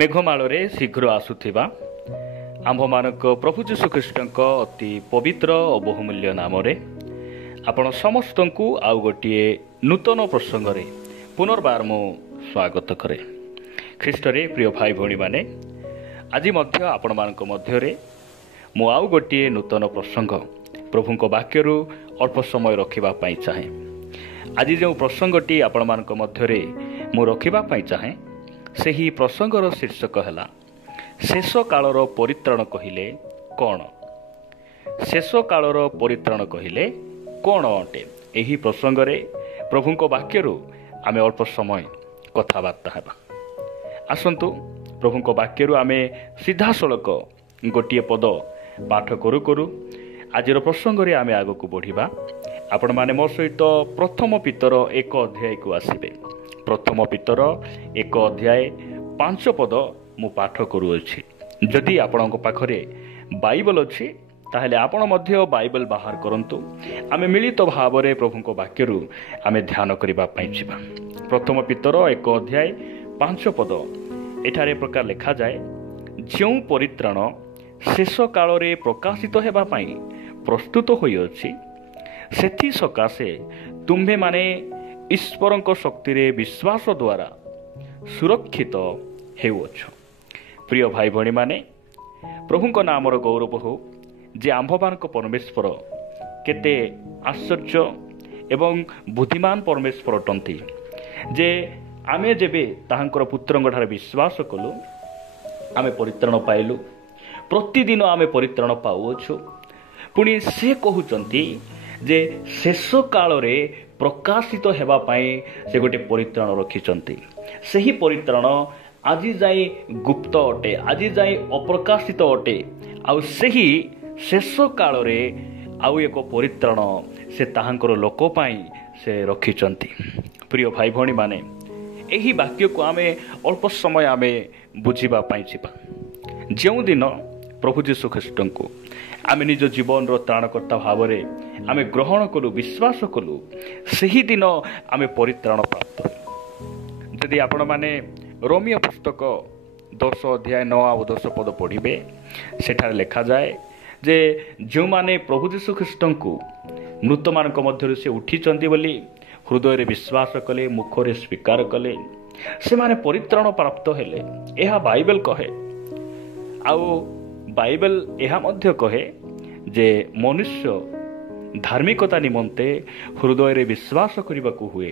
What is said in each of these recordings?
मेघमाଳରେ शीघ्र आसुथिबा आम्भमानक प्रभु यीशु ख्रीष्टଙ୍କ अति पवित्र और बहुमूल्य नाम आपण समस्तंकु आउ गोटे नूतन प्रसंग रे पुनर्बार मु स्वागत करे। ख्रीष्टरे प्रिय भाई भौणी माने आज मध्य आपण मानक मध्य रे मु आउ गोटे नूतन प्रसंग प्रभुଙ୍କ वाक्यरू अल्प समय रखिबा पई चाहे। आज जो प्रसंगटी आपण मानक मध्य रे मु रखिबा पई चाहे सेही प्रसंगर शीर्षक है शेष कालर परित्राण कहिले कौन। शेष कालर परित्राण कहिले कौन अटे। यही प्रसंग रे प्रभुଙ୍କ वाक्यरू आमे अल्प समय कथबार्ता हेबा। आसंतु प्रभुଙ୍କ वाक्यरू आमे सीधा सड़क गोटे पद पाठ करू करू आज प्रसंग रे आमे आगो को बढ़िबा। आपण माने मो सहित प्रथम पितर 1 अध्याय को आसीबे। प्रथम पितर 1 अध्याय 5 पद मु पाठ करूअछि। जदि आपणक पाखरे बाइबल अछि ताहले आपण मध्य बाइबल बाहर करंतु। आमे मिलित भावरे प्रभुଙ୍କ वाक्यरू आमे ध्यान करिबा पई छिबा। प्रथम पितर 1 अध्याय 5 पद एठारे प्रकार लिखा जाए, जो परित्राण शेष काल रे प्रकाशित हेबा पई प्रस्तुत होई अछि सेथि सकाशे तुम्भे माने ईश्वरଙ୍କ शक्ति विश्वास द्वारा सुरक्षित हेउछ। प्रिय भाई भणी माने प्रभुଙ୍କ नामर गौरव हो जे आम्भमानक परमेश्वर केते आश्चर्य एवं बुद्धिमान परमेश्वर अटंती जे आमे जेबे ताहांकर पुत्रଙ୍କ ठारे विश्वास कलु आमे परित्राण पाइलु। प्रतिदिन आमे परित्राण पाउछु। पुणी से कहउचंती जे शेष काल रे प्रकाशित हेबा पाई से गोटे परित्राण रखिचंती। सही परित्राण आज जाई गुप्त अटे, आज जाई अप्रकाशित अटे। आउ सही शेष काल रे आउ एक परित्राण से ताहांकर लोक पाई से रखिचंती। प्रिय भाई भणी माने एही वाक्य को आमे अल्प समय आमे बुझिबा पाई छिबा। जेउ दिन प्रभु यीशु ख्रीष्ट को आमे निज जीवन रो त्राणकर्ता भाव रे आमे ग्रहण कलु, विश्वास कलु, सही दिन आमे परित्राण प्राप्त। यदि आपण माने रोमियो पुस्तक 10 अध्याय 9 और 10 पद पढ़िबे सेठार लिखा जाए जे जो माने प्रभु यीशु ख्रीष्ट को मृत मानक मध्य से उठिचंती बोली हृदय रे विश्वास कले, मुखरे स्वीकार कले, से माने परित्राण प्राप्त हेले। एहा बाइबल कहे। आउ बाइबल एहा मध्य कहे जे मनुष्य धार्मिकता निमंते हृदय रे विश्वास करने को हुए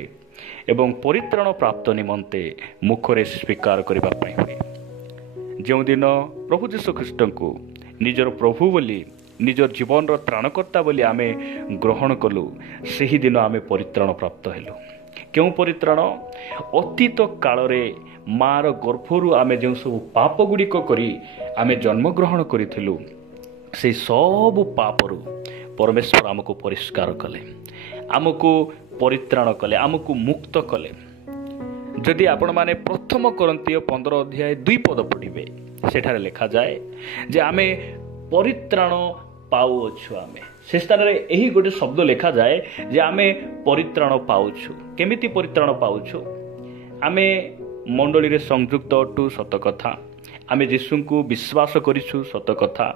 एवं परित्राण प्राप्त निमंते मुखरे स्वीकार करबा पई हुए। जो दिन प्रभु यीशु ख्रीष्ट को निजर प्रभु बोली निजर जीवन रो त्राणकर्ता बोली आमे ग्रहण कलु सही दिन आमे परित्राण प्राप्त हेलु। क्यों परित्राण? अतीत काल रे मार गर्भरू आमे जो सब पाप गुड़िक करी आमे जन्म ग्रहण करिथिलु से सब पापरू परमेश्वर आमको परिष्कार कले, आमको परित्राण कले, आमको मुक्त कले। जदि आपण माने प्रथम कोरिन्थियो 15 अध्याय 2 पद पढ़िबे सेठारे लिखा जाए जे आमे परित्राण पाउछु। आमे से स्थान रे एही गोटे शब्द लिखा जाए जे आमे परित्राण पाउछु। केमिति परित्राण पाउछु? आमे मंडली रे संयुक्त अटु सत कथा, आमे यीशु को विश्वास करिछु सत कथा,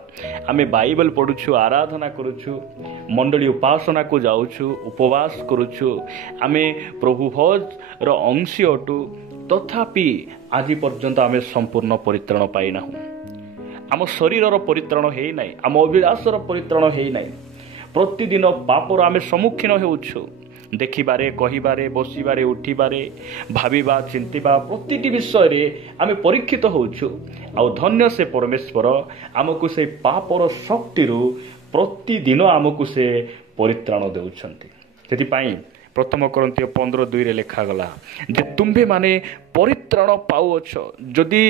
आमे बाइबल पढ़ुछु, आराधना करुछु, मंडली उपासना को जाउछु, उपवास करुछु, आमे प्रभु भोज रो अंशी अटु, तथापि आज पर्यंत आमे संपूर्ण परित्राण पाइना। आम शरीर परित्राण हे नाही, आम अभिलाषर परित्राण हे नाही। प्रतिदिन पापर आमे सम्मुखीन हेउछु। देखिबारे, कहिबारे, बसिबारे, उठिबारे, भाविबा, चिंतिबा प्रतिटी विषय रे आमे परीक्षित होउछु। आ धन्य से परमेश्वर आमको से पापर शक्ति रु प्रतिदिन आमको से परित्राण देउछंती। सेति पई प्रथम कोरिन्थियो 15:2 रे लिखा गला जे तुम्भे माने परित्राण पाउछ जदि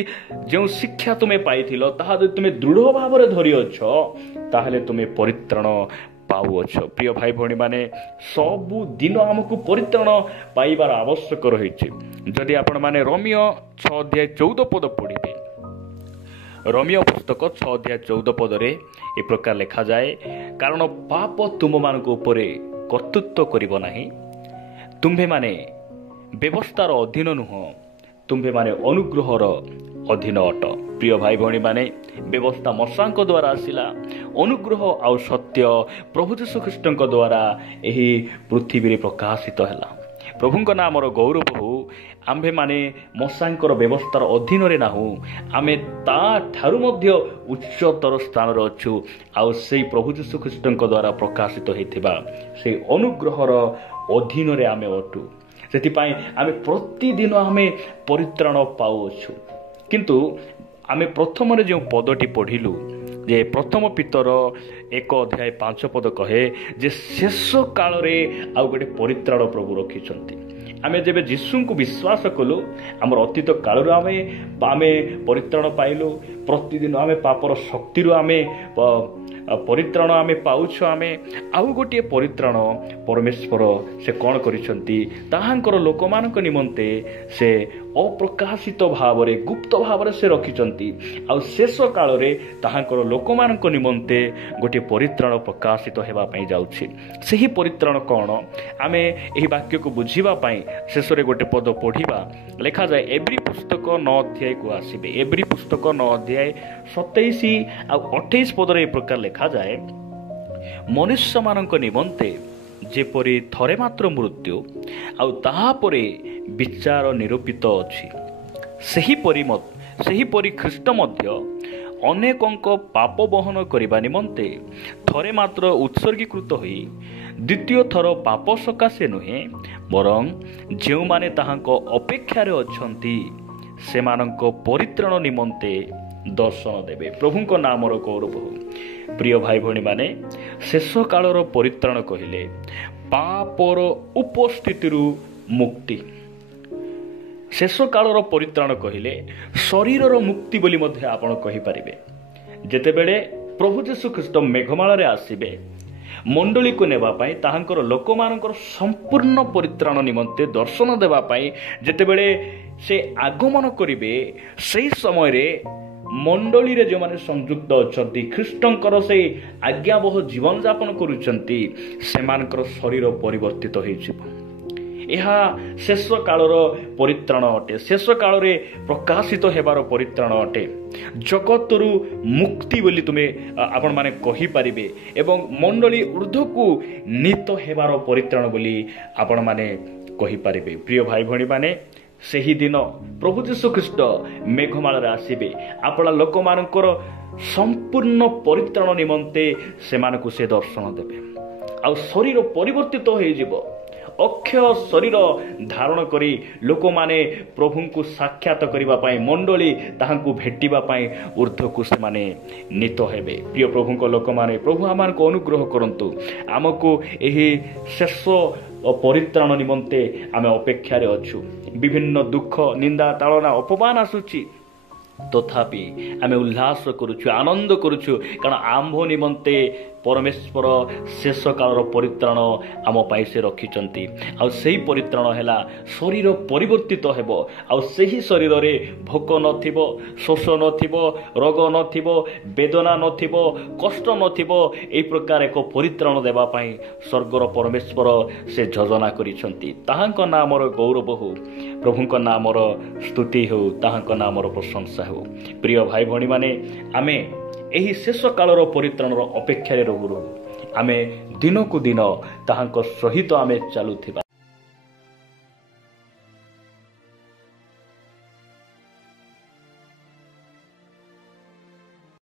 जो शिक्षा तुमे पाइथिलो ताहा जदि तुमे दृढ़ भाव रे धरि अछो ताहले तुमे परित्राण पाउछ। प्रिय भाई भणी माने सबु दिन आमको परित्राण पाइबार आवश्यक रहिछि। जदि आपण माने रोमियो 6 अध्याय 14 पद पढ़िबे, रोमियो पुस्तक 6 अध्याय 14 पद रे ए प्रकार लिखा जाए, कारण पाप तुम मानक उपरे कर्तृत्व करिबो नाही, तुम्भे माने व्यवस्थार अधीन नुह, तुम्भे माने अनुग्रहर ଅଧୀନ ଅଟ। ପ୍ରିୟ ଭାଇ ଭଉଣୀମାନେ, ବ୍ୟବସ୍ଥା ମଶାଙ୍କ ଦ୍ୱାରା ଆସିଲା। ଅନୁଗ୍ରହ ଆଉ ସତ୍ୟ ପ୍ରଭୁ ଯୀଶୁଖ୍ରୀଷ୍ଟଙ୍କ ଦ୍ୱାରା ଏହି ପୃଥିବୀରେ ପ୍ରକାଶିତ ହେଲା। ପ୍ରଭୁଙ୍କ ନାମର ଗୌରବ ହେଉ। ଆମ୍ଭେମାନେ ମଶାଙ୍କର ବ୍ୟବସ୍ଥାର ଅଧୀନରେ ନାହୁଁ, ଆମେ ତାଠାରୁ ମଧ୍ୟ ଉଚ୍ଚତର ସ୍ଥାନରେ ଅଛୁ। ଆଉ ସେଇ ପ୍ରଭୁ ଯୀଶୁଖ୍ରୀଷ୍ଟଙ୍କ ଦ୍ୱାରା ପ୍ରକାଶିତ ହୋଇଥିବା ସେଇ ଅନୁଗ୍ରହର ଅଧୀନରେ ଆମେ ଅଟୁ। ସେଥିପାଇଁ ଆମେ ପ୍ରତିଦିନ ଆମେ ପରିତ୍ରାଣ ପାଉଅଛୁ। କିନ୍ତୁ ଆମେ ପ୍ରଥମରେ ଯେଉଁ ପଦଟି ପଢ଼ିଲୁ ଯେ ପ୍ରଥମ ପିତର 1:5 କହେ ଯେ ଶେଷ କାଳରେ ଆଉ ଗୋଟେ ପରିତ୍ରାଣ ପ୍ରଭୁ ରଖିଛନ୍ତି। ଆମେ ଯେବେ ଯୀଶୁଙ୍କୁ ବିଶ୍ୱାସ କଲୁ, ଆମର ଅତୀତ କାଳରୁ ଆମେ ପରିତ୍ରାଣ ପାଇଲୁ। ପ୍ରତିଦିନ ଆମେ ପାପର ଶକ୍ତିରୁ ଆମେ ପରିତ୍ରାଣ ଆମେ ପାଉଛୁ। ଆମେ ଆଉ ଗୋଟିଏ ପରିତ୍ରାଣ ପରମେଶ୍ୱର ସେ କ'ଣ କରିଛନ୍ତି, ତାହାଙ୍କର ଲୋକମାନଙ୍କ ନିମନ୍ତେ ସେ ଅପ୍ରକାଶିତ ଭାବରେ ଗୁପ୍ତ ଭାବରେ ସେ ରଖିଛନ୍ତି। ଆଉ ଶେଷ କାଳରେ ତାହାଙ୍କର ଲୋକମାନଙ୍କ ନିମନ୍ତେ ଗୋଟିଏ ପରିତ୍ରାଣ ପ୍ରକାଶିତ ହେବା ପାଇଁ ଯାଉଛି। ସେହି ପରିତ୍ରାଣ କ'ଣ? ଆମେ ଏହି ବାକ୍ୟକୁ ବୁଝିବା ପାଇଁ ଶେଷରେ ଗୋଟେ ପଦ ପଢ଼ିବା। ଲେଖାଯାଏ ଏବ୍ରୀ ପୁସ୍ତକ 9 ଆସିବେ। ଏବ୍ରୀ ପୁସ୍ତକ 9:27 ଆଉ 28 ପଦରେ ଏ ପ୍ରକାର ଲେଖାଯାଏ, ମନୁଷ୍ୟମାନଙ୍କ ନିମନ୍ତେ ଯେପରି ଥରେ ମାତ୍ର ମୃତ୍ୟୁ ଆଉ ତାହାପରେ ବିଚାର ନିରୂପିତ ଅଛି, ସେହିପରି ଖ୍ରୀଷ୍ଟ ମଧ୍ୟ ଅନେକଙ୍କ ପାପ ବହନ କରିବା ନିମନ୍ତେ ଥରେ ମାତ୍ର ଉତ୍ସର୍ଗୀକୃତ ହୋଇ ଦ୍ୱିତୀୟ ଥର ପାପ ସକାଶେ ନୁହେଁ, ବରଂ ଯେଉଁମାନେ ତାହାଙ୍କ ଅପେକ୍ଷାରେ ଅଛନ୍ତି ସେମାନଙ୍କ ପରିତ୍ରାଣ ନିମନ୍ତେ ଦର୍ଶନ ଦେବେ। ପ୍ରଭୁଙ୍କ ନାମର ଗୌରବ ହେଉ। ପ୍ରିୟ ଭାଇ ଭଉଣୀମାନେ, ଶେଷ କାଳର ପରିତ୍ରାଣ କହିଲେ ପାପର ଉପସ୍ଥିତିରୁ ମୁକ୍ତି। ଶେଷ କାଳର ପରିତ୍ରାଣ କହିଲେ ଶରୀରର ମୁକ୍ତି ବୋଲି ମଧ୍ୟ ଆପଣ କହିପାରିବେ। ଯେତେବେଳେ ପ୍ରଭୁ ଯୀଶୁଖ୍ରୀଷ୍ଟ ମେଘମାଳରେ ଆସିବେ ମଣ୍ଡଳୀକୁ ନେବା ପାଇଁ, ତାହାଙ୍କର ଲୋକମାନଙ୍କର ସମ୍ପୂର୍ଣ୍ଣ ପରିତ୍ରାଣ ନିମନ୍ତେ ଦର୍ଶନ ଦେବା ପାଇଁ ଯେତେବେଳେ ସେ ଆଗମନ କରିବେ, ସେହି ସମୟରେ ମଣ୍ଡଳୀରେ ଯେଉଁମାନେ ସଂଯୁକ୍ତ ଅଛନ୍ତି, ଖ୍ରୀଷ୍ଟଙ୍କର ସେଇ ଆଜ୍ଞାବହ ଜୀବନଯାପନ କରୁଛନ୍ତି, ସେମାନଙ୍କର ଶରୀର ପରିବର୍ତ୍ତିତ ହୋଇଯିବ। ଏହା ଶେଷ କାଳର ପରିତ୍ରାଣ ଅଟେ। ଶେଷ କାଳରେ ପ୍ରକାଶିତ ହେବାର ପରିତ୍ରାଣ ଅଟେ। ଜଗତରୁ ମୁକ୍ତି ବୋଲି ଆପଣମାନେ କହିପାରିବେ ଏବଂ ମଣ୍ଡଳୀ ଊର୍ଦ୍ଧ୍ୱକୁ ନୀତ ହେବାର ପରିତ୍ରାଣ ବୋଲି ଆପଣମାନେ କହିପାରିବେ। ପ୍ରିୟ ଭାଇ ଭଉଣୀମାନେ, ସେହିଦିନ ପ୍ରଭୁ ଯୀଶୁଖ୍ରୀଷ୍ଟ ମେଘମାଳରେ ଆସିବେ। ଆପଣ ଲୋକମାନଙ୍କର ସମ୍ପୂର୍ଣ୍ଣ ପରିତ୍ରାଣ ନିମନ୍ତେ ସେମାନଙ୍କୁ ସେ ଦର୍ଶନ ଦେବେ। ଆଉ ଶରୀର ପରିବର୍ତ୍ତିତ ହୋଇଯିବ। ଅକ୍ଷୟ ଶରୀର ଧାରଣ କରି ଲୋକମାନେ ପ୍ରଭୁଙ୍କୁ ସାକ୍ଷାତ କରିବା ପାଇଁ, ମଣ୍ଡଳୀ ତାହାଙ୍କୁ ଭେଟିବା ପାଇଁ ଊର୍ଦ୍ଧ୍ୱକୁ ସେମାନେ ନୀତ ହେବେ। ପ୍ରିୟ ପ୍ରଭୁଙ୍କ ଲୋକମାନେ, ପ୍ରଭୁ ଆମମାନଙ୍କୁ ଅନୁଗ୍ରହ କରନ୍ତୁ। ଆମକୁ ଏହି ଶେଷ ପରିତ୍ରାଣ ନିମନ୍ତେ ଆମେ ଅପେକ୍ଷାରେ ଅଛୁ। ବିଭିନ୍ନ ଦୁଃଖ, ନିନ୍ଦା, ତାଳନା, ଅପମାନ ଆସୁଛି, ତଥାପି ଆମେ ଉଲ୍ଲାସ କରୁଛୁ, ଆନନ୍ଦ କରୁଛୁ, କାରଣ ଆମ୍ଭ ନିମନ୍ତେ ପରମେଶ୍ୱର ଶେଷ କାଳର ପରିତ୍ରାଣ ଆମ ପାଇଁ ସେ ରଖିଛନ୍ତି। ଆଉ ସେହି ପରିତ୍ରାଣ ହେଲା ଶରୀର ପରିବର୍ତ୍ତିତ ହେବ। ଆଉ ସେହି ଶରୀରରେ ଭୋକ ନଥିବ, ଶୋଷ ନଥିବ, ରୋଗ ନଥିବ, ବେଦନା ନଥିବ, କଷ୍ଟ ନଥିବ। ଏହି ପ୍ରକାର ଏକ ପରିତ୍ରାଣ ଦେବା ପାଇଁ ସ୍ୱର୍ଗର ପରମେଶ୍ୱର ସେ ଯୋଜନା କରିଛନ୍ତି। ତାହାଙ୍କ ନାମର ଗୌରବ ହେଉ, ପ୍ରଭୁଙ୍କ ନାମର ସ୍ତୁତି ହେଉ, ତାହାଙ୍କ ନାମର ପ୍ରଶଂସା ହେଉ। ପ୍ରିୟ ଭାଇ ଭଉଣୀମାନେ, ଆମେ ଏହି ଶେଷ କାଳର ପରିତ୍ରାଣର ଅପେକ୍ଷାରେ ରହୁ। ଆମେ ଦିନକୁ ଦିନ ତାହାଙ୍କ ସହିତ ଆମେ ଚାଲୁଥିବା।